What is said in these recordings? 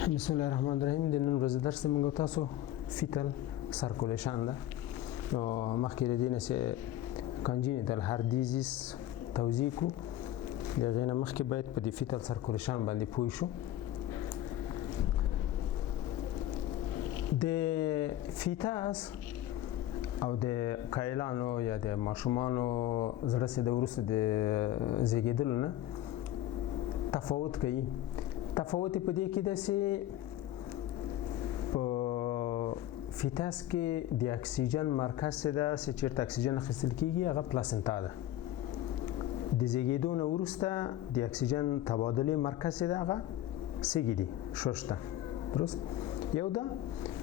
بسم الله الرحمن الرحیم. د نن ورځې درس موږ تاسو فیتل سرکولیشن ده او مخکې د دې نه چې کانجینیتال هارت ډیزیز توضیح کو د غینه مخکې باید په دې فیتل سرکولیشن باندې پوه شو. د فیتاس او د کایلانو یا د ماشومانو زړه سره د ورسته د زیږیدل نه تفاوت کوي. تفاوت په دې کې ده چې په فیتاس کې د اکسیجن مرکز ده چې چیرته اکسیجن اخیستل کیږي هغه پلاسنتا ده. د زیږیدو نه وروسته د اکسیجن تبادله مرکز ده هغه سږي دي شوشته. درست؟ یو دا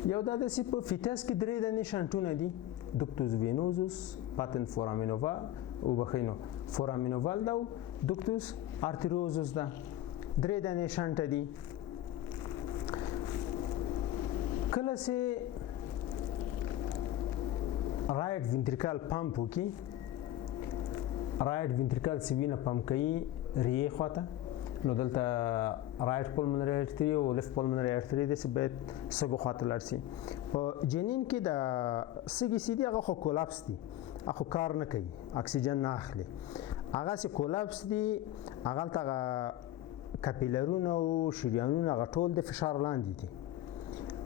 چې په فیتاس کې درې دانې شانټونه دي: دوکتوس وینوزوس، پاتن فورامینووال او بخینو فورامینووال ده او دوکتوس آرتریوزوس ده. درې دانې شانټه دي. کله چې رایټ وینټریکل پمپ وکړي، رایټ وینټریکل چې وینه پمپ کوي ریې خواته، نو دلته رایټ پلمونري ارتري او لیفت پلمونري ارتري د څه باید سږو خواته لاړ شي. په جنین کې د سږي سي دي هغه خو کولاپس دي، هغه کار نه کوي، اکسیجن نه اخلي. هغه چې کولاپس دي هغه ته کاپیلرونه او شریانونه غټول د فشار لاندې دي.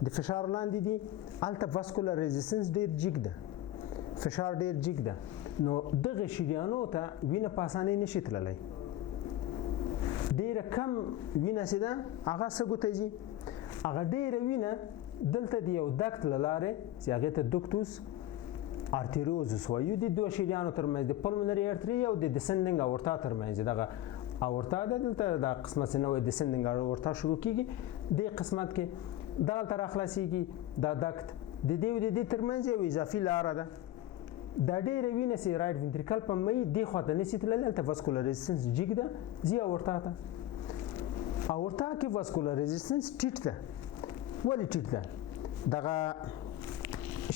د فشار لاندې دي الته واسکولر ریزिस्टेंस ډیر جګ ده، فشار ډیر جګ ده، نو دغه شریانو ته وینه په اسانۍ نشي تللی. ډیره کم وینه سي ده هغه سږو ته ځي. هغه ډیره وینه دلته د یو دکت له لارې چې هغې ته دوکتوس آرتریوزوس وایو د دوه شریانو ترمنځ د پلمونري ارتري او د ډسندنګ اورتا ترمنځ دغه اورتا ده. دلته د قسمت نوې ډسندنګ اورتا شروع کیږي، د قسمت کې دغه تر خلاصيږي دا دکت د دې او د دې ترمنځ یو اضافي لار ده. دا ډیره وینه سي رایټ وینټریکل په مې دی خواته نشي تللی، الته واسکولر ریزिस्टेंस جګ ده زی اورتا ته. اورتا کې واسکولر ریزिस्टेंस ټیټ ده. ولې ټیټ ده؟ دغه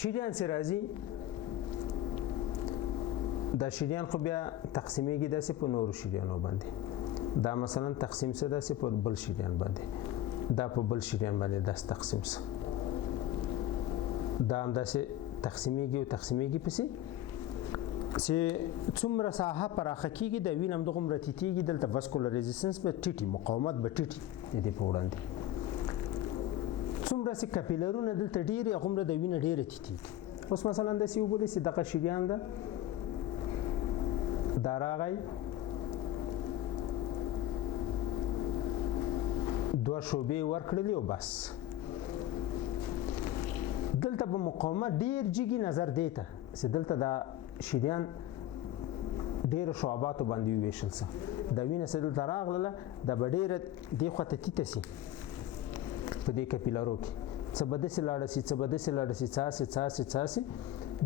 شریان سي راځي، دا شریان خو بیا تقسیمیږي داسې په نورو شریانو باندې. دا مثلا تقسیم څه داسې په بل شریان باندې، دا په بل شریان باندې داس تقسیم څه، دا هم داسې تقسیمیږي او تقسیمیږي پسې چې څومره ساحه پراخه کیږي د وینم دغومره ټیټیږي. دلته واسکولر ریزिस्टेंस به ټیټي، مقاومت به ټیټي د دې په وړاندې. څومره چې کاپیلرونه دلته ډیرې هغومره د وینه ډیره ټیټیږي. اوس مثلا داسې وبولئ چې دغه شریان ده، دا راغی دوه شوبې ورکړلې او بس. دلته به مقاومت ډیر جګي نظر دیته چې دلته دا شریان ډیر شعباتو باندې ویشل څه د وینې سره دلته راغله، دا به ډیره دی خواته تیته سي په دې کاپیلارو کې، څه به داسې لاړه سي، څه به داسې لاړه سي، څاسې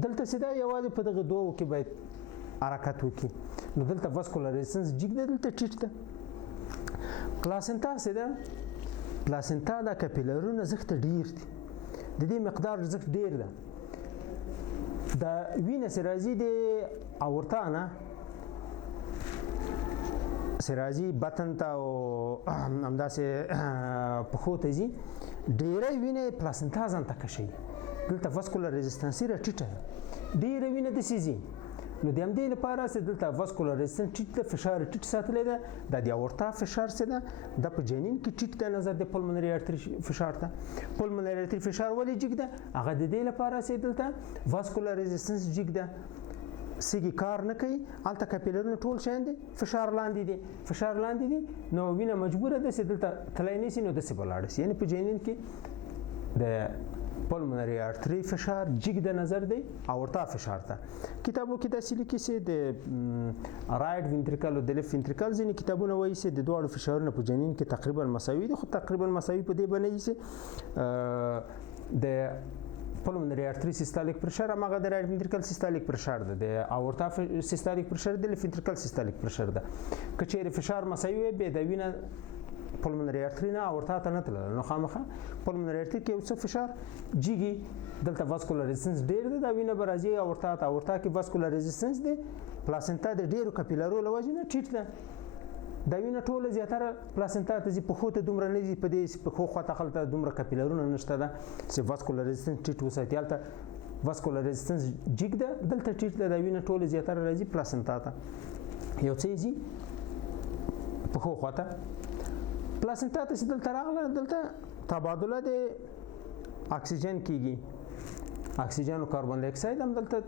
دلته سي. دا یوازې په دغه دوو کې باید حرکت وکړي. نو دلته واسکولر ریزिस्टेंस جګ ده، دلته ټیټ ده. پلاسنتا څه ده؟ پلاسنتا د کاپیلرونو زخت ډیر دي، د دې مقدار زخت ډیر ده. دا وینه سرازي د اورتا نه سرازي بطن ته او همداسې پښو ته ځي، ډیره وینه پلاسنتا ځان ته کشي. دلته واسکولر ریزिस्टेंس ټیټه، ډیره وینه د سيزي. نو د همدې لپاره چې دلته واسکولر ریزिस्टेंस ټیټ ده، فشار ټیټ ساتلی ده. د اورتا فشار څه ده؟ د په جنین کې ټیټ ده نظر د پلمونري ارتري فشار ته. پلمونري ارتري فشار ولې جګ ده؟ هغه د دې لپاره چې دلته واسکولر ریزिस्टेंस جګ ده، سږي کار نه کوي، هلته کاپیلرونه ټول شان دي، فشار لاندې دي، نو وینه مجبوره ده چې دلته تللی نه شي، نو داسې به لاړه شي. یعنې په جنین کې د پلمونري ارتري فشار جګ د نظر دی اورتا فشار ته. کتابو کې داسې لیکي چې د رایټ وینټریکل او د لیفت وینټریکل ځینې کتابونه وایي چې د دواړو فشارونه په جنین کې تقریبا مساوي دي، خو تقریبا مساوي په دې باندې چې د پلمونري ارتري سیستالیک پرشر هماغه د رایټ وینټریکل سیستالیک پرشر ده، د اورتا سیستالیک پرشر د لیفت وینټریکل سیستالیک پرشر ده. که چیرې فشار مساوي وي به د وینه پلمونري ارتري نه اورتا ته نه تلل، نو خامخا پلمونري ارتري کې یو څه فشار جګي، دلته واسکولر ریزिस्टेंस ډیر ده، دا وینه برازي اورتا ته. اورتا کې واسکولر ریزिस्टेंस دی، پلاسنتا د ډیرو کاپیلارو له وجې نه ټیټ ده. دا وینه ټوله زیاتره پلاسنتا ته ځي، پښو ته دومره نه ځي، په دې پښو خواته هلته دومره کاپیلرونه نشته ده چې واسکولر ریزسټنس ټیټ وساتي. هلته واسکولر ریزسټنس جګ ده، دلته ټیټ ده. دا وینه ټوله زیاتره راځي پلاسنتا ته. یو څه ځي پښو خواته. پلاسنتا ته چې دلته راغله، دلته تبادله د اکسیجن کیږي، اکسیجن او کاربن ډای اکساید هم دلته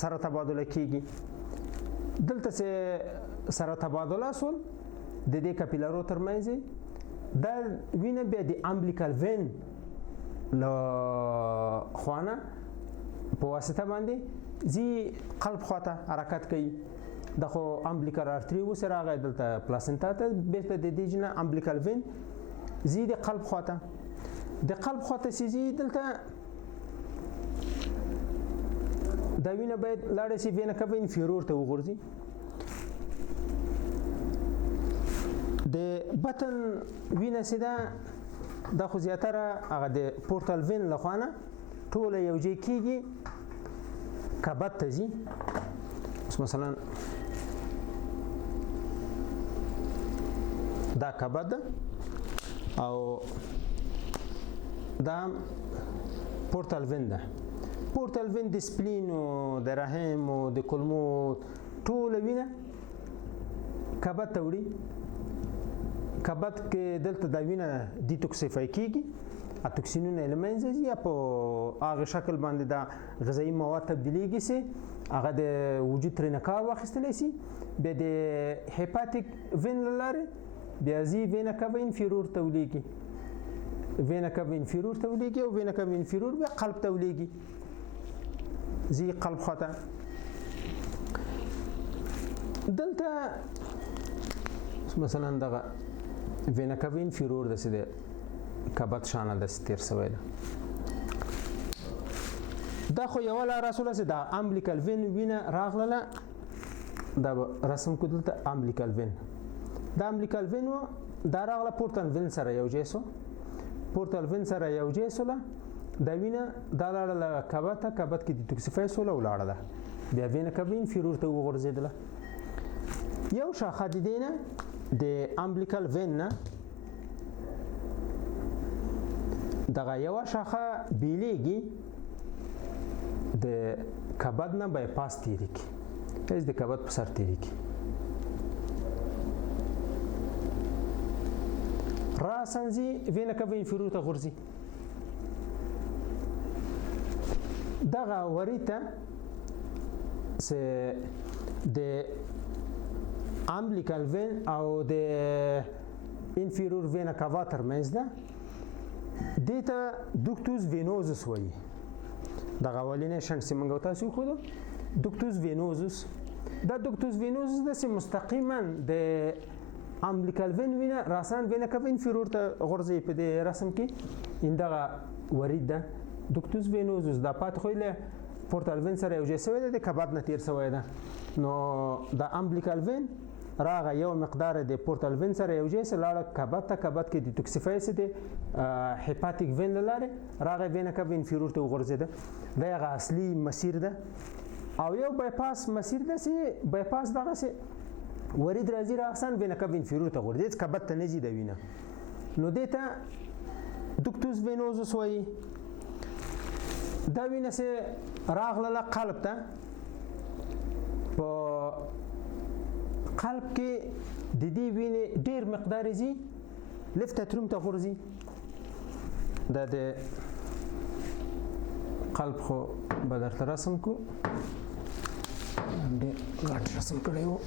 سره تبادله کیږي. دلته چې سره تبادله سول د دې کاپیلارو ترمنځ دا وینه بیا د امبلیکال وین له خوانه په واسطه باندې زی قلب خواته حرکت کوي. دا خو امبلیکال ارتری وسه راغی دلته پلاسنتا ته، بیرته د دې جنه امبلیکال وین زی د قلب خواته. د قلب خواته سيزي دلته دا وینه باید لاړه شي وینا کاوه انفیرور ته وغورځي. د بطن وینه سیده دا خو زیاتره هغه د پورتال وین لخوانه ټوله یو ځای کیږي، کبد ته ځي. مثلا دا کبد او دا پورتال وین ده. پورتال وین د سپلین او د رحم او د کولمو ټوله وینه کبد ته وړي. کبد کې دلته دا وینه ډیټوکسیفای کیږي، اتوکسینونه المنځه ځي، یا په هغه شکل باندې دا غذایی مواد تبدیلیږي چې هغه د وجود ترې نه کار واخیستلی شي. بیا د هیپاتیک وین له لارې بیا ځي وینا کاوه انفیرور ته ولیږي. وینا کاوه انفیرور ته ولیږي او وینا کاوه انفیرور بیا قلب ته ولیږي، ځي قلب خواته. دلته مثلا دغه وینا کاوه انفیرور داسې د کبد شانه داسې تیر شوی ده. دا خو یوه لاره سوله چې دا امبلیکال وین وینه راغله، دا رسم کو دلته امبلیکال وین. دا امبلیکال وین و دا راغله پورتال وین سره یو ځای سو، پورتال وین سره یو ځای سوله. دا وینه دا لاړله کبد ته، کبد کې ډیټوکسیفای سوله ولاړه ده، بیا وینه کاوه انفیرور ته وغورځېدله. یو شاخه د دې نه د امبلیکال وین نه دغه یوه شاخه بیلیږي د کبد نه بایپاس تیریږي، هیڅ د کبد په سر تیریږي. راسن ځي وینه کاوه انفیرور ته غورځي. دغه وریته چې د امبلیکال وین او د انفیرور وینا کاوا ترمنځ ده، دې ته دوکتوز وینوزس وایي. دغه اولینی شنډ چې موږ تاسو وښودو دوکتوز وینوزس. دا دوکتوز وینوزس داسې مستقیما د امبلیکال وین وینه راسن وینا کاوه انفیرور ته غورځي. په دې رسم کې دغه ورید ده دوکتوز وینوزس. دا پات خو له پورتال وین سره یو ځای شوی ده، د کبد نه تیر شوی ده. نو دا امبلیکال وین راغه یو مقدار د پورتال وین سره یو ځای لاړه کبد ته، کبد کې ډیټوکسیفای سي د هیپاتیک وین لاره راغه وینا کاوه انفیرور ته وغورځیده. دا هغه اصلي مسیر ده. او یو بایپاس مسیر ده چې بایپاس دغه سي ورید راځي راخسن وینا کاوه انفیرور ته غورځي، کبد ته نه ځي د وینه. نو دې ته دوکتوز وینوزس وایي. دا وینه چې راغله قلب ته، په قلب کې د دې وینې ډیر مقدار ځي لیفت اتریوم ته غورځي. دا د قلب خو به درته رسم کو، ډیر غټ رسم کړی و.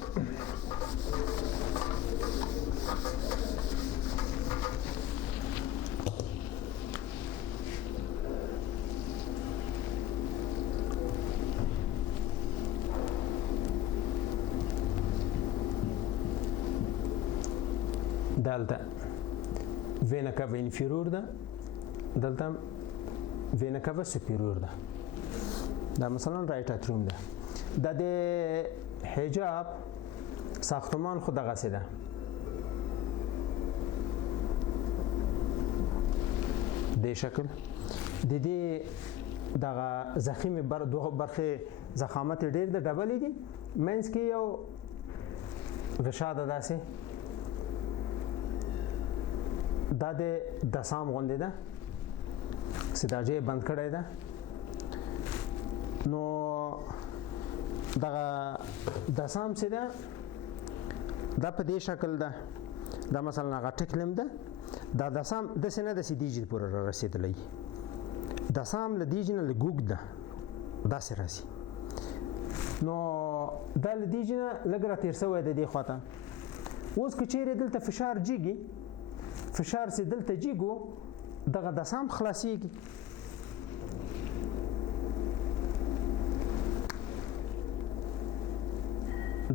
دلته وینا کاوه انفیرور ده، دلته وینا کاوه سوپیریور ده. دا مثلا رایت اتریوم ده. دا د حجاب ساختمان خود دغه سي ده. د شکل د دې دغه زخیم دوه برخه زخامت ډېر د ډبل دي، منځ کې یو غشا ده داسې دا د دسام غوندې ده چې دا جې بند کړی ده نو دغه دسام چې ده دا په دې شکل ده دا مثلا هغه ټکلم ده دا دسام داسې نه داسې دیجې پورې را رسېدلی دسام له دیجې نه لږ اوږد ده داسې راځي نو دا له دیجې نه لږ راتېر شوی دی دې خواته اوس که چیرې دلته فشار جګي فشار چې دلته جګو دغه دسام خلاصېږي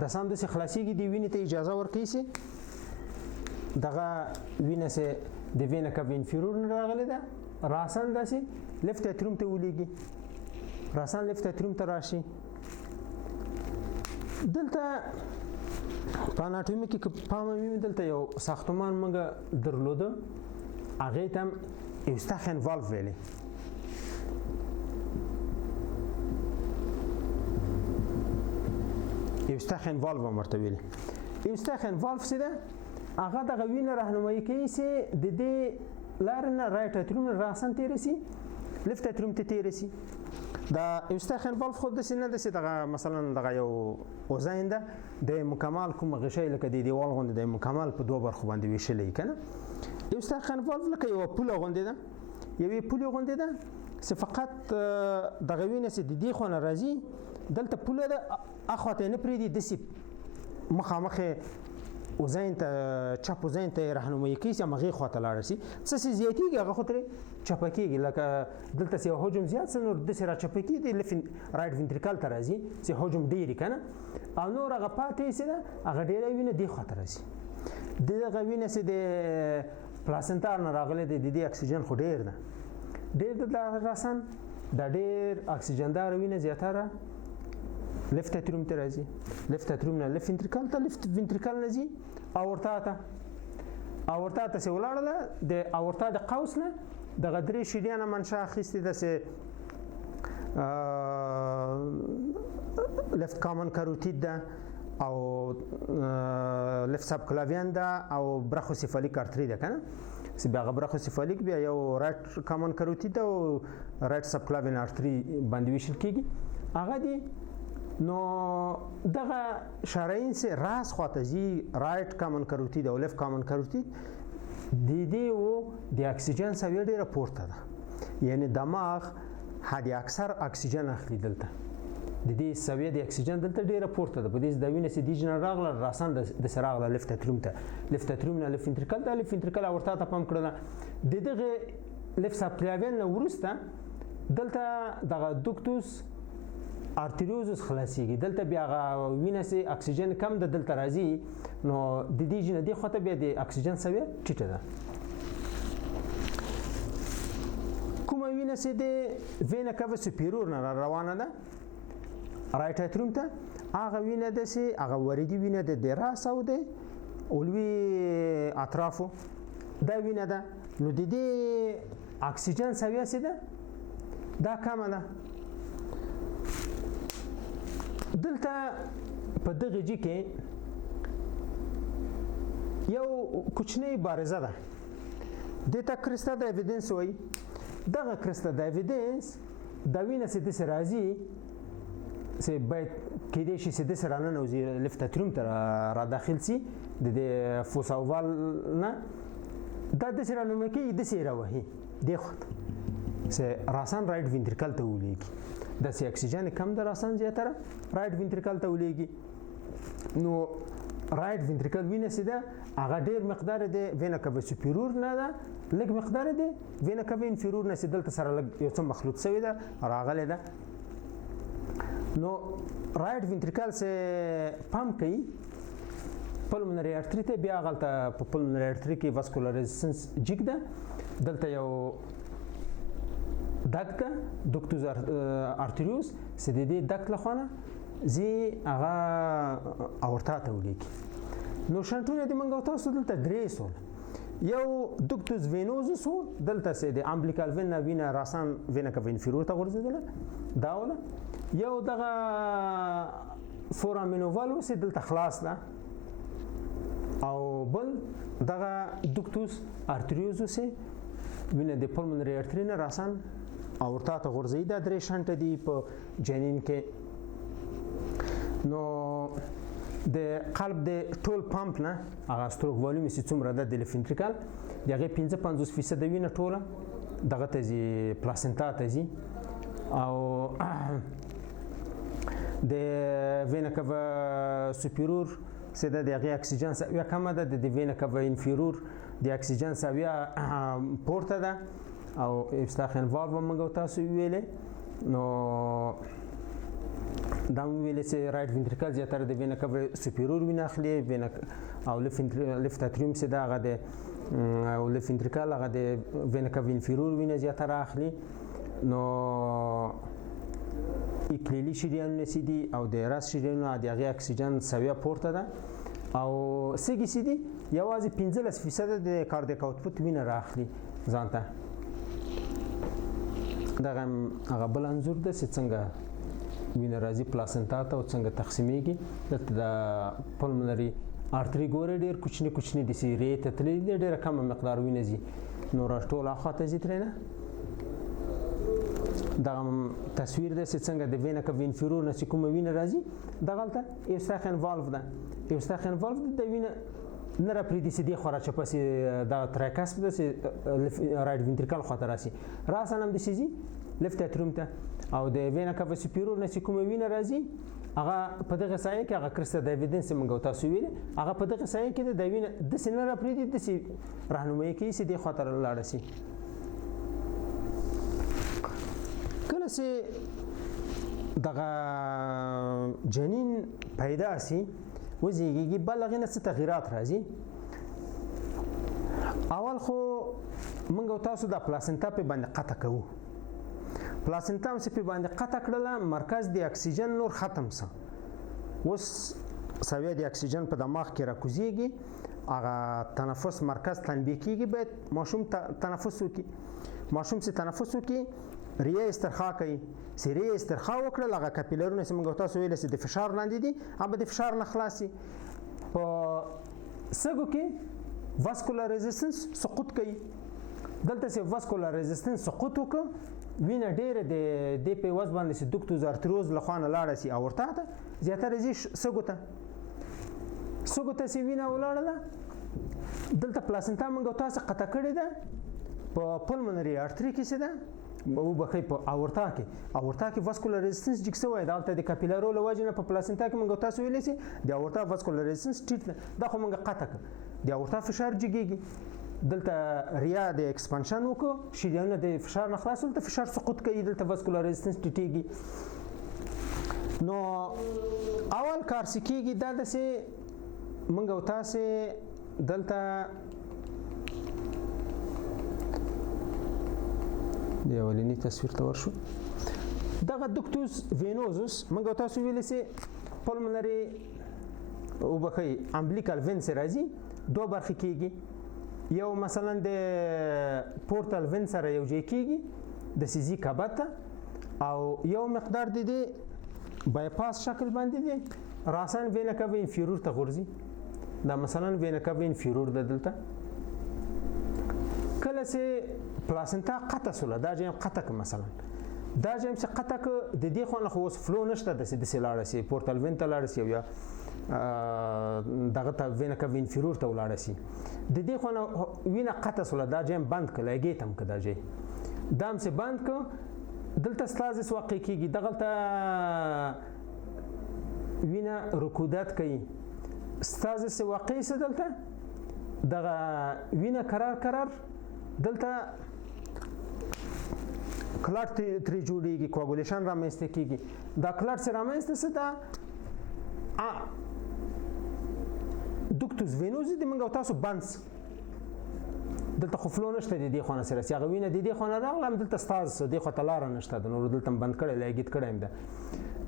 دسام داسې خلاصېږي دې وینې ته اجازه ورکوي چې دغه وینه چې د وینا کاوا انفیرور نه راغلې ده راسن داسې لفت اتروم ته ولېږي راسن لفت اتروم ته راشي دلته په اناټومي کې پام مې دلته یو ساختمان موږ درلوده هغه ته ایوستاخن والف ویلې ایوستاخن والف ورته ویلې ایوستاخن والف څه ده هغه دغه وینه راهنمایي کوي چې د دې لار نه رایټ اتروم راسن تیر شي لفت اتروم ته تیر شي دا ایوستاخن والف خود د سینه د دغه مثلا دغه یو اوزاین ده د مکمل کوم غشي لکه د دیوال غوندې د مکمل په دوه برخو باندې ویشلې کنه ایوستاخن والف لکه یو پوله غوندې ده یوې پوله غوندې ده چې فقط دغه وینه چې د دې خونه راځي دلته پوله ده اخواته نه پریدي د سي مخامخ وزین ته چپ وزین ته راهنمایي کوي چې مغه خواته لاړ شي څه سي زیاتیږي هغه خطر چپکیږي لکه دلته سي حجم زیات سنور د سره چپکی دی لفن رائټ وینټریکل ته راځي چې حجم ډیری کنه او نور هغه پاتې سي هغه ډیره وینه دی خواته راځي دغه وینه سي د پلاسنتا نه راغلي د دې اکسیجن خو ډیر ده ډیر د راسن د ډیر اکسیجن دار وینه زیاتره لفت اتروم ته راځي لفت اتروم نه لفت وینټریکل ته لفت وینټریکل نه ځي اورتا ته څه ولاړه د اورتا د قوس نه د غدري شریانه منشا اخیستې ده چې لفت کامن کاروتید ده او لفت سب کلاویان ده او برخوسیفالیک ارتری ده کنه چې بیا برخوسیفالیک بیا یو رائټ کامن کاروتید او رائټ سب کلاوین ارتری باندې ویشل کیږي هغه دی نو دغه شرايين سي راس خواته زی رائټ کامن کاروتید او لیفت کامن کاروتید د دې او د اکسیجن سوي ډیره پورته ده یعنی دماغ حد اکثر اکسیجن اخلي دلته د دې سوي د اکسیجن دلته ډیره پورته ده په دې د وینې سي دیجن راغله راسن د سراغله لیفت اتروم ته لیفت اتروم نه لیفت وینټریکل ته لیفت وینټریکل اورتا ته پم کړل دغه لیفت سبکلاوین ورسته دلته دغه دوکتوس ارتریوزس خلاصيږي دلته بیا وینه سي اکسیجن کم د دلته راځي نو د دې جن د خطه بیا د اکسیجن سوي ټیټه ده کومه وینه سي د وینا کاوا سپیرور نه روانه ده رائټ اتروم ته هغه وینه ده سي هغه وریدي وینه ده د راس او د اولوي اطرافو دا وینه ده نو د دې اکسیجن سوي سي ده دا کمه ده دلته په دغه جې کې یو کوچنی بارزه ده دته کرستا د ایویډنس وای دغه کرستا د ایویډنس د وینې سې د سرازي سې باید کې دې شي سې د سرانه نوځي لفت اتروم ته را داخل سي د فوساوال نه د سرانه مکه د سره وهي دغه سې راسن رائټ وینټریکل ته ولېږي د سي اکسیجن کم د راسن زیاتره رائټ وینټریکل ته ولېږي نو رائټ وینټریکل وینه سي ده هغه ډیر مقدار د وینا کاوا سپیرور نه ده لږ مقدار د وینا کاوا انفیرور نه سي دلته سره لږ یو څه مخلوط شوی ده راغلی ده نو رائټ وینټریکل سه پم کوي پلمونری ارتری ته بیا غلطه په پلمونری ارتری کې واسکولار ریزسټنس جګ ده دلته یو دکته دوکتوز ارتریوس سدیدی دکت لخوانه زی هغه اورتا ته ولیکي نو شنټونه د منګو تاسو دلته درې سول یو دوکتوز وینوزس دلته سه د امبلیکال وینا وینا راسان وینا کاوا انفیرور ته ورزیدله داوله یو دغه فورامینووالو سه دلته خلاص ده او بل دغه دوکتوس ارتریوزوس وینه د پلمونري ارتری نه راسن اورتا ته غورځي دا درې شنټه دی په جنین کې نو د قلب د ټول پمپ نه هغه ستروک والیوم چې څومره ده د لیفت ventricle دغه 55% وینه ټوله دغه ته زی پلاسنتا ته زی او د وینا کاوا سوپیرور سده دغه اکسیجن سویا کمه ده د وینا کاوا انفیرور د اکسیجن سویا پورته ده او ابستاخن والو موږ تاسو ویلې نو دا ویلې چې رائټ ventricle زیاتره د وینا کاوا سوپیرور وینه اخلي وینا او لیفت اتریوم سده هغه د او لیفت ventricle هغه د وینا کاوا انفیرور وینه زیاتره اخلي نو اکلیلی شریانونه سیدي او د راس شریانونه د هغه اکسیجن سویا پورته ده او سګي سیدي یوازې 15% د کاردیاک اوټپوټ وینه راخلي ځانته دغه هغه بل انځور ده چې څنګه وینه راځي پلاسنتا ته او څنګه تقسیمېږي دلته د پلمونري ارتری ګوري ډېر کوچني د سیری ته تللی ډېر کم مقدار وینه زی نو راټول اخواته زی ترنه دا تصویر ده چې څنګه د وینا کا وینفیرور نه کوم وینه راځي دغلته ایوستاخن والو ده ایوستاخن والو د وینه نه را پریدي سي دی خورا چپسي دا تراکاس ده چې رائټ ventricle خاطر راسي راسنم د سيزي لیفت اتریوم ته او د وینا کا سوپیرور نه کوم وینه راځي هغه په دغه سایه کې هغه کرسته د ایویډنس موږ تاسو ویل هغه په دغه سایه کې د وینه د سینه را پریدي د سي راهنمایي کوي سي دی خاطر لاړ سي کله چې دغه جنین پیدا سي وزيږي بلغینه څه تغیرات راځي اول خو موږ تاسو د پلاسنتا په باندې قطع کوو پلاسنتا هم په باندې قطع کړله مرکز د اکسیجن نور ختم سه اوس سویا د اکسیجن په دماغ کې راکوزيږي هغه تنفس مرکز تنبیه کیږي باید ماشوم تنفس وکړي ماشوم چې تنفس وکړي ریه استرخاء کوي سریه استرخاء وکړه لغه کاپیلرونه چې موږ تاسو ویل چې د فشار لاندې دي هغه د فشار نه خلاصي په سګو کې واسکولار ریزिस्टेंस سقوط کوي دلته چې واسکولار ریزिस्टेंस سقوط وکړي وینه ډیره د په وز باندې چې دوکتوز ارتروز لخوانه لاړه سي اورتا ته زیاتره زی سګو ته چې وینه ولاړه دلته پلاسنتا موږ تاسو قطع کړی ده په پلمونري ارتری کې څه ده او بخې په اورتا کې واسکولار ریزिस्टेंस جکسه وای دالته د کاپیلارو لوجنه په پلاسنتا کې موږ تاسو ویلې سي د اورتا واسکولار ریزिस्टेंस ټیټ دا خو موږ قطع کړ د اورتا فشار جګیږي دلته ریا د ایکسپانشن وکړو شریانونه د فشار نه خلاص دلته فشار سقوط کوي دلته واسکولار ریزिस्टेंस ټیټیږي نو اول کار سکیږي دا د سه موږ تاسو دلته دی ولینی تصویر ته ورشو دغه دوکتوس وینوزوس موږ تاسو ویل سي پلمونري او بخې امبلیکال وین سره راځي دوه برخې کېږي یو مثلا د پورتال وین سره یو ځای کېږي د سيزي کبات او یو مقدار د دې بایپاس شکل باندې دي راسن وینا کوي انفیرور ته غورځي دا مثلا وینا کوي انفیرور د دلته کله چې پلاسنتا قطع سوله دا جیم قطع ک مثلا دا جیم چې قطع ک د دې خو نه خو فلو نشته د سلاړه سي پورتال وین ته لاړ سي یا دغه ته وینا ک انفیرور ته لاړ سي د دې خو نه وینا قطع سوله دا جیم بند ک لګی تم ک دا جی دام سه بند ک دلته ستازس واقع کیږي دغلته وینا رکودات کوي ستازس واقع سه دلته دغه وینا قرار دلته کلاټ تری جوړیږي کواګولیشن رامنځته کیږي دا کلاټ سره رامنځته څه دا دوکتوس وینوزي د منګو تاسو بانس دلته خفلو نشته د دې خونه سره هغه وینه د دې خونه راغلم دلته ستاز د خو تلار نشته د نور دلته بند کړي لګیت کړم ده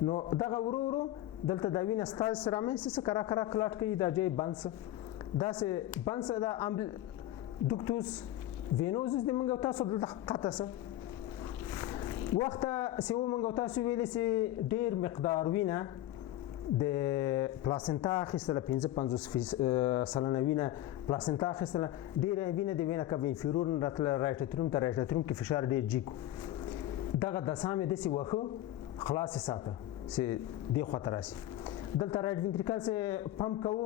نو دغه ورورو دلته د وینه ستاز سره مې څه کرا کلاټ کوي دا جې بانس دا سه بانس دا دوکتوس وینوزس د منګو تاسو دلته قطع سه وخت سیو منګو تاسو ویلې سي ډیر مقدار وینه د پلاسنتا اخیستله 55 سلنه وینه پلاسنتا اخیستله ډیره وینه د وینا کاوه انفیرور راتله رایټ اتروم ته رایټ اتروم کې فشار ډیر جګ دغه د سامې د سی وخه خلاص ساته سي دی خطر راسي دلته رایټ وینټریکل سه پمپ کوو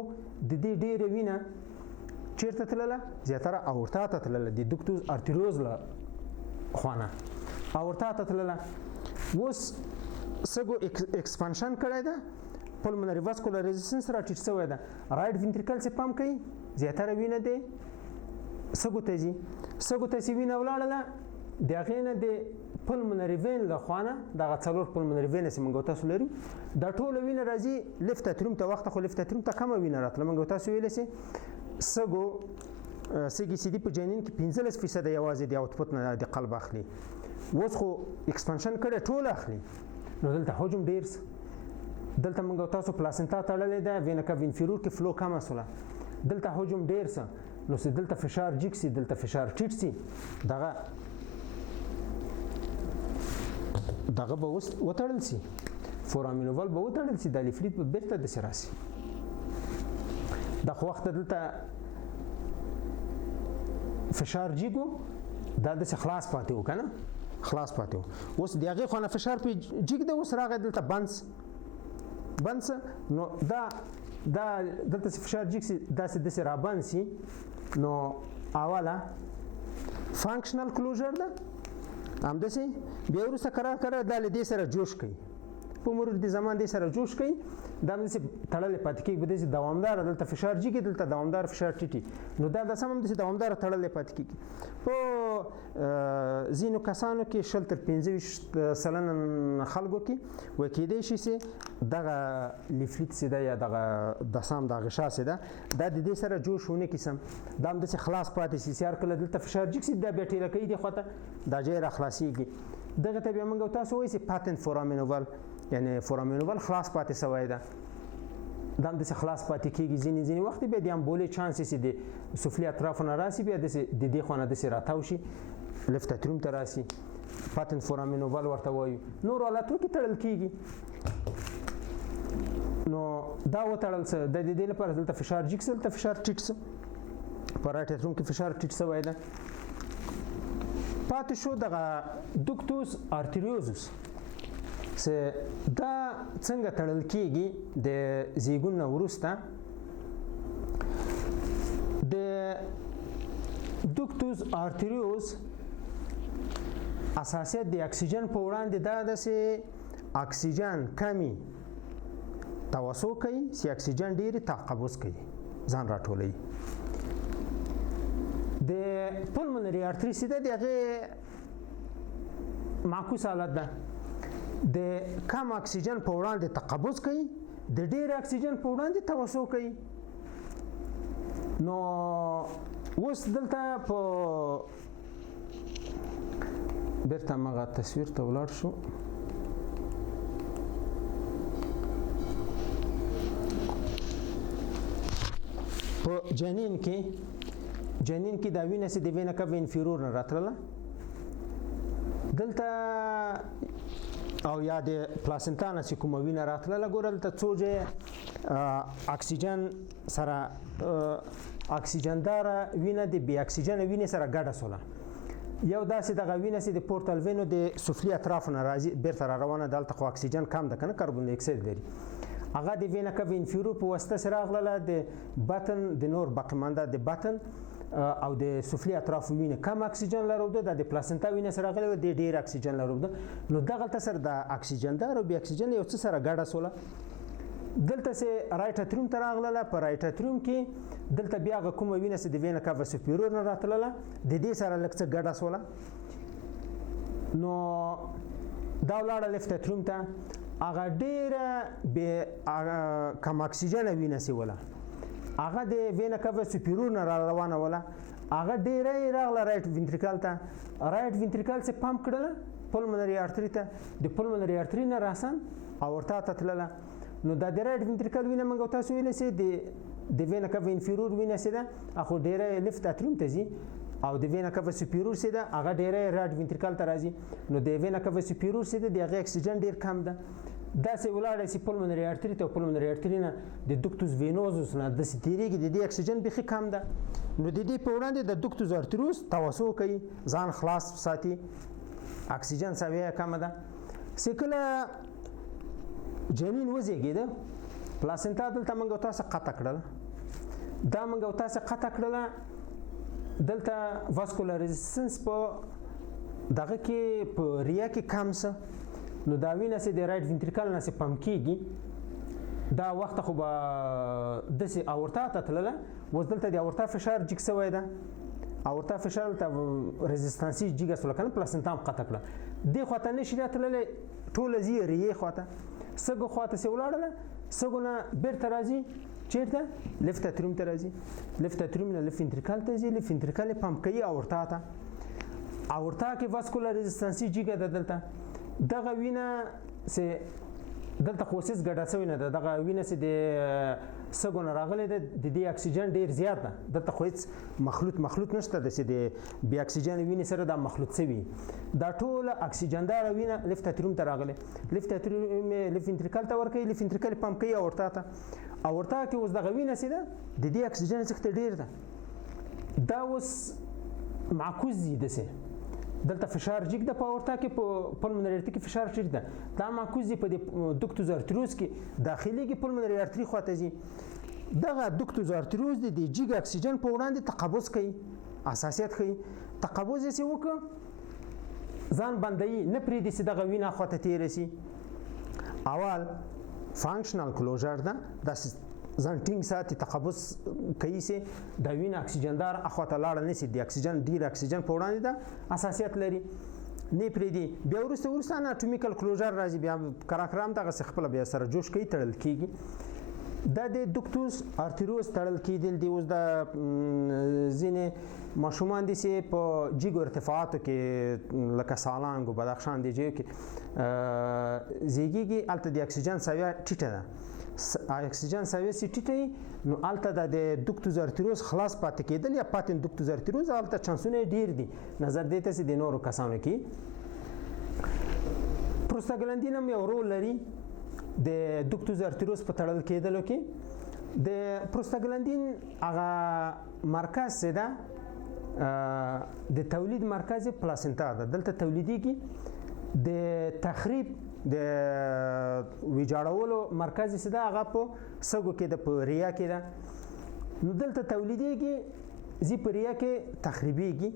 د دې ډیره وینه چیرته تلله زیاتره اورتا ته تلله د دوکتوز ارتریوز له خوانه اورتا ته تلله اوس سګو ایکسپانشن کړی ده پلمونری واسکولر ریزیستنس را ټیټ شوی ده رایټ وینټریکل سه پمپ کوي زیاتره وینه ده سګو ته سی وینه ولاړله د هغې نه د پلمونری وین له خوانه دغه څلور پلمونری وین چې موږ تاسو لرو دا ټول وینه راځي لیفت اتروم ته وخت خو لیفت اتروم ته کومه وینه راتله موږ تاسو ویل سي سګو سګي سي دي په جنین کې 15% یوازې د اوټپوټ نه د قلب اخلي اوس خو ایکسپانشن کړي ټول اخلي نو دلته حجم ډیر دلته موږ تاسو پلاسنتا تړلې ده وینا کا وینفیرور کې فلو کم اسوله دلته حجم ډیر نو سي دلته فشار جګ سي دلته فشار ټیټ سي دغه به اوس وتړل سي فورامینوول به وتړل سي د لیفلیت به بیرته د سراسي د خو وخت دلته فشار جیګو دا د خلاص پاتې و کنه خلاص پاتې و اوس د هغه خونه فشار په جیګ د اوس راغی دلته بنس نو دا دلته فشار جیګ سي دا د سر رابان سي نو اوله فانکشنل کلوزر ده همداسې بیا وروسته کرار دا له دې سره جوش کوي په مرور د زمان دې سره جوش کوي دا همداسې تړلې پاتې کېږي به داسې دوامداره دلته فشار جګي دلته دوامدار فشار ټیټي نو دا داسې همداسې دوامداره تړلې پاتې کېږي په ځینو کسانو کې 20 تر 25 سلنه خلکو کې وایي کېدای شي چې دغه لیفلیت چې ده یا دغه دسام دغه غشا چې ده دا د دې سره جوش ونه کیسم دا همداسې خلاص پاتې سي سیار کله دلته فشار جګ سي دا بیا ټیله کوي دې خواته دا ځای را خلاصېږي دغه ته بیا موږ تاسو وایي چې پاتن فورامینوول یعنی فورامینوول خلاص پاتې شوی ده دا هم داسې خلاص پاتې کېږي ځینې وخت بیا د امبولې چانس چې د سفلي اطرافو نه راسي بیا داسې د دې خوا نه داسې راتاو شي لیفت اتروم ته راسي پاتن فورامینوول ورته وایو نور حالاتو کې تړل کېږي نو دا وتړل څه د دې لپاره دلته فشار جګ څه دلته فشار ټیټ څه په رایټ اتروم کې فشار ټیټ شوی ده پاتې شو دغه دوکتوز ارتریوزوس دا څنګه تړل کېږي د زیږون نه وروسته د دوکتوز ارتریوز اساسیت د اکسیجن په وړاندې دا ده چې اکسیجن کمی توسع کوي چې اکسیجن ډېرې تقبض کوي ځان راټولوي د پلمونري ارتري چې ده د هغې معکوس حالت ده د کم اکسیجن په وړاندې تقبض کوي د ډېر اکسیجن په وړاندې توسع کوي نو اوس دلته په بیرته مغه تصویر ته ولاړ شو په جنین کې دا وینه چې د وینا کاوه انفیرور نه راتله دلته او یا د پلاسنتا نه چې کومه وینه راتله ګورل ته څوجه اکسیجن سره اکسیجن دار وینه د بی اکسیجن وینه سره ګډه سوله یو داسې دغه وینه چې د پورتال وینو د سفلي اطراف نه راځي بیرته را روانه دلته خو اکسیجن کم ده کنه کاربن ډای اکساید لري هغه د وینا کاوه انفیرور په واسطه سره راغله د بطن د نور باقی مانده د بطن او د سفلي اطراف وینه کم اکسیجن لرو د پلاسنتا وینه سره غلې د ډیر اکسیجن لرو نو دغه تر سره د اکسیجن دار او بی اکسیجن یو څه سره ګډه سوله دلته سه رایټ اتروم ته راغله په رایټ اتروم کې دلته بیا کومه وینه چې د وینا کاوه سپیرور نه راتله د دې سره لکه ګډه سوله نو دا ولاړه لیفت اتروم ته هغه ډیره به کم اکسیجن وینه سیوله هغه د وینا کاوه سپیرور نه روانه وله هغه ډیره راغله رایټ وینټریکل ته رایټ وینټریکل څخه پمپ کړله پلمونري ارتري ته د پلمونري ارتري نه راسن اورتا ته تلله نو دا د رایټ وینټریکل وینه موږ تاسو ویل سي د وینا کاوه انفیرور وینه سي ده اخو ډیره لیفت اتروم ته زی او د وینا کاوه سپیرور سي ده هغه ډیره رایټ وینټریکل ته راځي نو د وینا کاوه سپیرور سي ده د هغه اکسیجن ډیر کم ده داسې ولاړی سي پلمونري ارتري ته پلمونري ارتري نه د دوکتوس وینوزوس نه داسې تیریږي د دې اکسیجن بیخي کم ده نو د دې په وړاندې د دوکتوس ارتریوس توسع کوي ځان خلاص ساتي اکسیجن سویه کمه ده چې کله جنین وزېږېده پلاسنتا دلته موږ تاسو قطع کړل دا موږ تاسو قطع کړله دلته واسکولار ریزسټنس په دغه کې په ریا کې کم څه نو دا وینه چې د رایټ وینټریکل نه پمپ کېږي دا وخت خو به داسې اورتا ته تلله اوس دلته د اورتا فشار جګ شوی ده اورتا فشار ته ریزسټانسي جګه سوله کنه پلاسنتا هم قطع کړه دې خواته نشي راتللی ټوله ځي ریې خواته سږو خواته چې ولاړله سږو نه بیرته راځي چیرته لیفت اتریوم ته راځي لیفت اتریوم نه لیفت وینټریکل ته ځي لیفت وینټریکل یې پمپ کوي اورتا ته اورتا کې واسکولار ریزسټانسي جګه ده دلته دغه وینه چې دلته خوسیس ګډه شوی نه ده دغه وینه چې د سږو نه راغلی ده د دې اکسیجن ډیر زیات ده دلته خو هیڅ مخلوط نشته د چې د بې اکسیجن وینې سره دا مخلوط شوي دا ټوله اکسیجنداره وینه لیفت اتریوم ته راغلی لیفت اتریوم لیفت وینټریکل ته ورکوي لیفت وینټریکل پمپ کوي اورتا ته اورتا کې اوس دغه وینه چې ده د دې اکسیجن څخه ډیر ده دا اوس معکوس دي دسه دلته فشار جګ ده په اورتا کې په پلمونري ارتري کې فشار ټیټ ده دا معکوس دي په د دوکتوس ارتریوس کې داخلي کې پلمونري ارتري خواته ځي دغه دوکتوس ارتریوس د جګ اکسیجن په وړاندې تقبض کوي اساسیت کوي تقبض یې وکړه ځان بندوي نه پرېږدي چې دغه وینه خواته تېره شي اول فانکشنل کلوژر ده داسې ځان ټینګ ساتي تقبض کوي چې د وینه اکسیجندار اخواته لاړه نشي د اکسیجن ډیر اکسیجن په وړاندې ده اساسیت لري نه پرېږدي بیا وروسته اناټومیکل کلوژر راځي بیا کراکرام دغسې خپله بیا سره جوش کوي تړل کېږي دا د دوکتوس ارتریوس تړل کېدل دي اوس د ځینې ماشومان دي چې په جګو ارتفاعاتو کې لکه سالنګ و بدخشان دي ځایو کې زیږېږي هلته د اکسیجن سویه ټیټه ده اکسیجن سویه چې ټیټه نو هلته د دوکتوس ارتریوس خلاص پاتې کېدل یا پاتې دوکتوس ارتریوس هلته چانسونه ډیر دي نظر دې ته چې د نورو کسانو کې پروستاګلاندین هم یو رول لري د دوکتوس ارتریوس په تړل کېدلو کې د پروستاګلاندین هغه مرکز چې ده د تولید مرکز پلاسنتا ده دلته تولیدېږي د تخریب د ویجاړولو مرکز چې ده هغه په سږو کې ده په ریا کې ده نو دلته تولیدېږي ځي په ریا کې تخریبېږي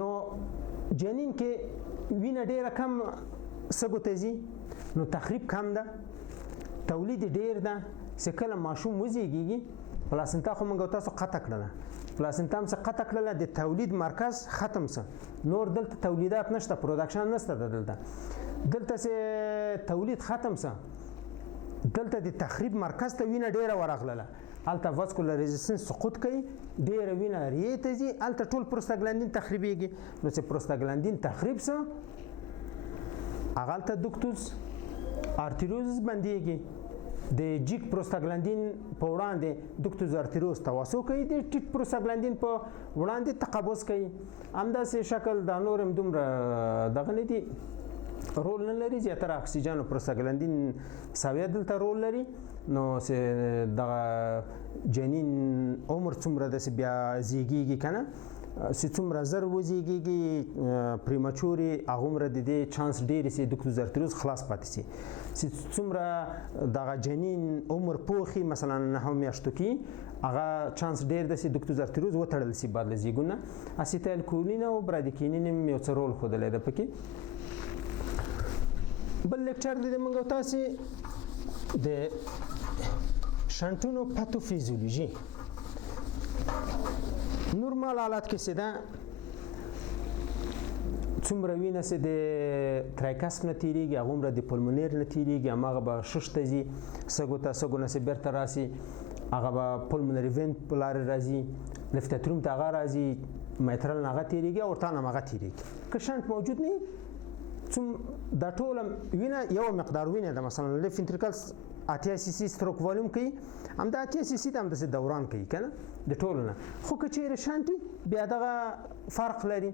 نو جنین کې وینه ډیره کم سږو ته ځي نو تخریب کم ده تولید ډیر ده چې کله ماشوم وزېږېږي پلاسنتا خو موږ تاسو قطع کړله پلاسنتا هم څه قطع کړله د تولید مرکز ختم څه نور دلته تولیدات نشته پروډکشن نشته دلته چې تولید ختم څه دلته د تخریب مرکز ته وینه ډیره ورغله هلته واسکولار ریزسټنس سقوط کوي ډیره وینه ریې ته ځي هلته ټول پروستاګلاندین تخریبېږي نو چې پروستاګلاندین تخریب څه هغه هلته دوکتوس ارتریوس بندېږي د جګ پروستاګلاندین په وړاندې دوکتوس ارتریوس توسع کوي د ټیټ پروستاګلاندین په وړاندې تقبض کوي همداسې شکل دا نور هم دومره دغه نه دي رول نه لري زیاتره اکسیجن او پروستاګلاندین سویه دلته رول لري نو چې دغه جنین عمر څومره داسې بیا زیږېږي که نه چې څومره زر وزېږېږي پریمچوري هغومره د دې چانس ډېر چې دوکتوس ارتریوس خلاص پاتې شي چې څومره دغه جنین عمر پوخي مثلا 9 میاشتو کې هغه چانس ډېر ده چې دوکتوس ارتریوس وتړل شي بعد له زیږون اسیتایل کولین او برادیکینین هم یو څه رول ښودلی ده پکې بل لیکچر دی موږ تاسې د شنټونو پاتوفیزیولوژي نورمال حالت کې څه ده څومره وینه چې د ترایکاسپ نه تیریږي هغومره د پلمونیر نه تیریږي هماغه به شش ته ځي سږو ته سږو نه چې بیرته راسي هغه به پلمونري وین په لارې راځي لیفت اتریوم ته هغه راځي میترل نه هغه تیریږي اورتا نه هغه تیریږي که شنټ موجود نه دا ټوله وینه یو مقدار وینه ده مثلا لیفت وینټریکل 80 سی سی ستروک والیوم کوي همدا 80 سی سی ته همداسې دوران کوي که نه د ټولو نه خو که چیرې شنټ بیا دغه فرق لري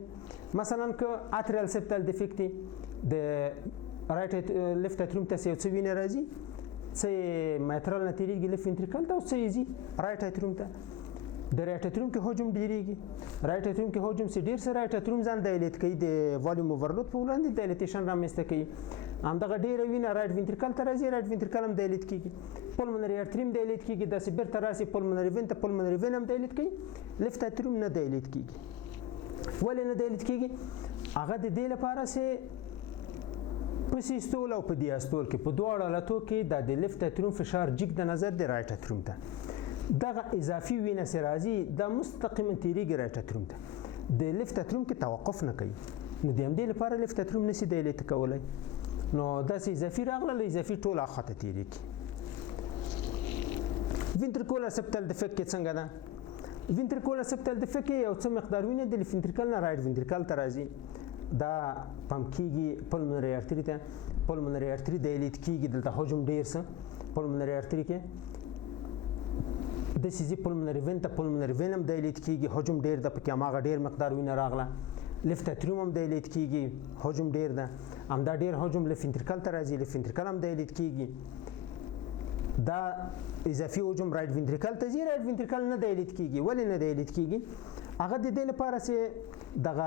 مثلا که اتریال سپټل ډیفیکټ د رایټ لیفټ اتریوم ته یو څه وینه راځي څه میترال نه تیریږي لیفټ وینټریکل ته او څه یې ځي رایټ اتریوم ته د رایټ اتریوم کې حجم ډیریږي رایټ اتریوم کې حجم سي ډیر سره رایټ اتریوم ځان دایلیټ کوي د والیوم اوورلود په وړاندې دایلیټیشن رامنځته کوي همدغه ډیره وینه رایټ وینټریکل ته راځي رایټ وینټریکل هم دایلیټ کیږي پلمونري ارتریم دایلیټ کیږي داسې بیرته راسي پلمونري وین ته پلمونري وین هم دایلیټ کوي لیفټ اتریوم نه دایلیټ کیږي ولې نه دایلیټ کیږي هغه د دې لپاره چې په سیستول او په دیاستول کې په دواړو حالتو کې د لیفټ اتریوم فشار جګ د نظر د رایټ اتریوم ته دغه اضافي وینه چې راځي دا مستقیما تیریږي رایټ اتریوم ته د لیفټ اتریوم کې توقف نه کوي نو د همدې لپاره لیفټ اتریوم نشي دایلیټ کولی نو داسې اضافي راغله اضافي ټول اخواته تیریږي ventricular septal defect کې څنګه ده ventricular septal defect کې یو څه مقدار وینه د ventricle نه رایټ ventricle ته راځي دا پمپ کیږي pulmonary artery ته pulmonary artery دایلیټ کیږي دلته حجم ډیر څه pulmonary artery کې د سيزي pulmonary vein ته pulmonary vein هم دایلیټ کیږي حجم ډیر د پکې ماغه ډیر مقدار وینه راغله لیفټ اتریوم هم دایلیټ کیږي حجم ډیر ده همدا ډیر حجم لیفټ ventricle ته راځي لیفټ ventricle هم دایلیټ کیږي دا اضافي حجم رایټ ventricle ته ځي رایټ ventricle نه دایلیټ کیږي ولې نه دایلیټ کیږي هغه د دې لپاره چې دغه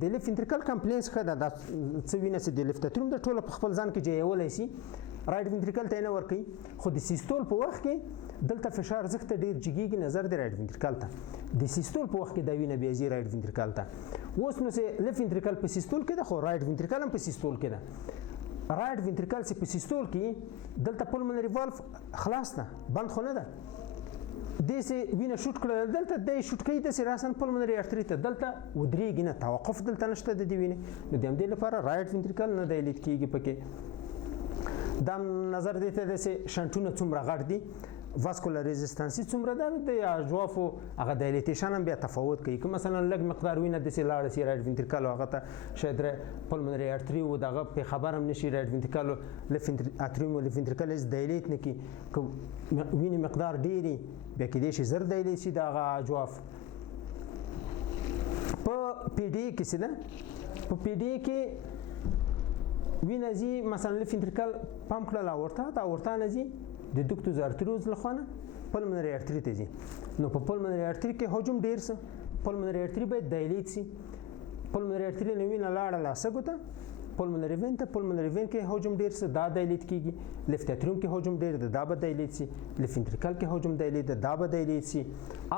د لیفټ ventricle کمپلیکس خدای د څه وینه چې د لیفټ اتریوم د ټوله په خپل ځان کې جوړولای شي رایټ ventricle ته نه ور کوي خو د سیستول په وخت کې دلته فشار زخته ډیر جګیږي نظر د رایټ ventricle ته د سیستول په وخت کې دا وینه بیا ځي رایټ ventricle ته اوس نو چې لیفټ ventricle په سیستول کې ده خو رایټ ventricle هم په سیستول کې ده رایټ ventricle چې په سیستول کې دلته پلمونري والف خلاص ده بند خو نه ده دې سه وینه شوټ کړل دلته د شوټ کوي د راسن پلمونري ارتري ته دلته ودرېږي نه توقف دلته نشته د دې وینه نو د همدې لپاره رایټ ventricle نه دایلیټ کیږي پکې دا نظر دې ته د شنټونه څومره غټ دي واسکولار ريزيستنسي څومره ده د اجوافو هغه دایلیټیشن هم بیا تفاوت کوي که مثلا لږ مقدار وینه د سي لاړ سي رایټ ventricle هغه ته شاید پلمونري ارتري و دغه په خبر هم نشي رایټ ventricle لیفټ اتریوم لیفټ ventricle از دایلیټ نه کی وینه مقدار ډیری بیا کې دې شي زر دایلیټ شي دغه اجواف په پی ډي کې څه ده په پی ډي کې وینه زی مثلا لیفټ ventricle پمپ کړل اورتا نه زی د دوکتوز ارتریوز لخوانه پلمونري ارتري ته ځي نو په پلمونري ارتري کې حجم ډیر څه پلمونري ارتري باید دایلیټ شي پلمونري ارتري نو وینه لاړه لاسګو ته پلمونري وین ته پلمونري وین کې حجم ډیر څه دا دایلیټ کیږي لیفټ اتریوم کې حجم ډیر ده دا به دایلیټ شي لیفټ ventricle کې حجم دایلیټ ده دا به دایلیټ شي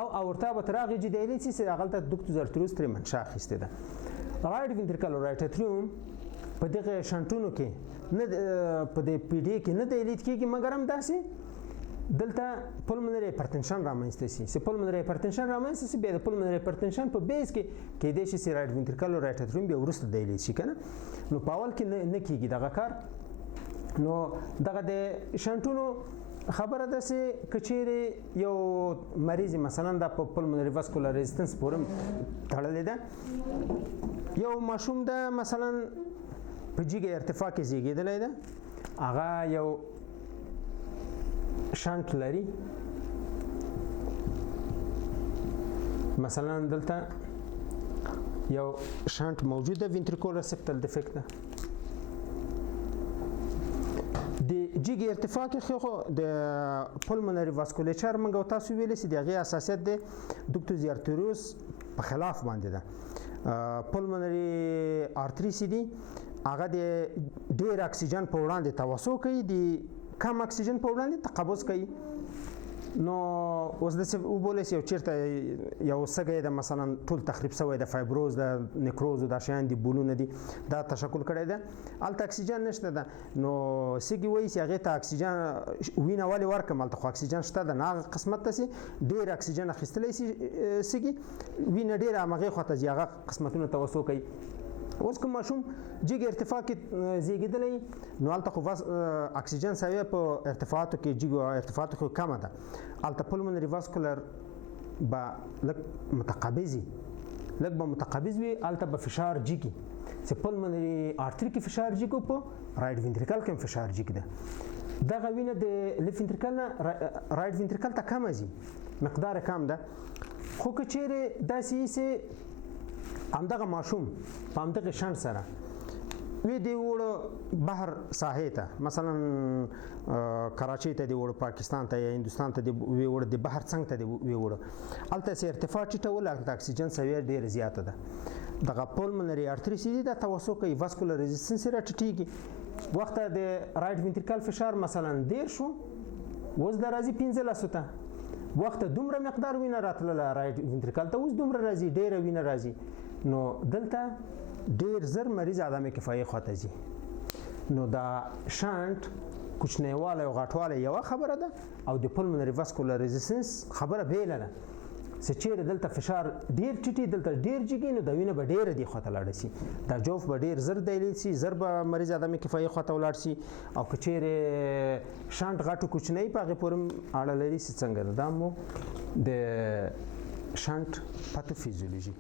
او اورتا به تراغي جي دایلیټ شي چې هغه ته دوکتوز ارتریوز تر منشا اخیسته ده رایټ ventricle او رایټ اتریوم په دغه شنټونو کې نه په دې پی ډي کې نه دایلیټ کیږي مګر هم داسې دلته پلمونري هایپرټنشن رامنځته شي چې پلمونري هایپرټنشن رامنځته شي بیا د پلمونري هایپرټنشن په بیس کې کېدای شي رایټ ventricle او رایټ اتریوم بیا ورسته دایلیټ شي کنه نو په اول کې نه کیږي دغه کار نو دغه د شنټونو خبره ده چې کچېره یو مریض مثلا د پلمونري واسکولار ريزिस्टेंस پورم تړلې ده یو ماشوم ده مثلا په جګه ارتفاع کې زیږیدلی ده هغه یو شنټ لري مثلا دلته یو شنټ موجوده ventricular septal defect ده د جګه ارتفاع کې خو د pulmonary vasculature موږ تاسو ویلې چې دغه اساسیت د دوکتوز ارتریوس په خلاف باندې ده pulmonary artery دي هغه د ډیر اکسیجن په وړاندې توسو کوي د کم اکسیجن په وړاندې تقبض کوي نو اوس د وبولس یو چیرته یو سګي د مثلا ټول تخریب شوی د فایبروز د نیکروز د شان دي بولونه دي دا تشکل کړی ده الته اکسیجن نشته ده نو سګي وایي چې هغه ته اکسیجن وینه والی ورکم الته خو اکسیجن شته ده نه قسمت ته سي ډیر اکسیجن اخیستلی سي سګي وینه ډیر هغه خواته هغه قسمتونه توسو کوي اوس کوم ماشوم جګ ارتفاع کې زیږیدلی نو الته خو اکسیجن سوی په ارتفاعاتو کې جګ ارتفاعاتو کې کم ده الته پلمونري واسکولار با لک متقابضي لک به متقابض وي الته به فشار جګي چې پلمونري ارتري کې فشار جګو په رایټ ventricle کې فشار جګ ده دغه وینه د لیفټ ventricle نه رایټ ventricle ته کم ځي مقدار کم ده خو که چیرې داسې همدغه ماشوم په همدغه شنټ سره وی دی وړو بهر ساحې ته مثلا کراچۍ ته دی وړو پاکستان ته یا هندوستان ته دی وی وړو د بهر څنګ ته دی وی وړو هلته سي ارتفاع ټیټه ول د اکسیجن سویه ډیره زیاته ده دغه پولمنري ارتریس دی د توسو کوي واسکولر ریزिस्टेंस راټیټیږي وخت د رائټ وینټریکل فشار مثلا 10 شو اوس د راځي 15 ته وخت دومره مقدار وینه راتله رائټ وینټریکل ته اوس دومره راځي ډیره وینه راځي نو دلته ډیر زر مریض عدم کفایه خواته ځي نو دا شانت کوچنیواله او غټواله یو خبره ده او د پولمنري واسکولر ریزिस्टेंस خبره بیل نه چې چیرې دلته فشار ډیر ټیټي دلته ډیر جګی نو د وینه به ډیر دی خواته لاړ شي دا جوف به ډیر زر دی شي زر به مریض عدم کفایه خواته ولاړ شي او که چیرې شانت غټو کوچنی په هغه پورم اړه لري څنګه دا مو د شانت پاتوفیزیولوژي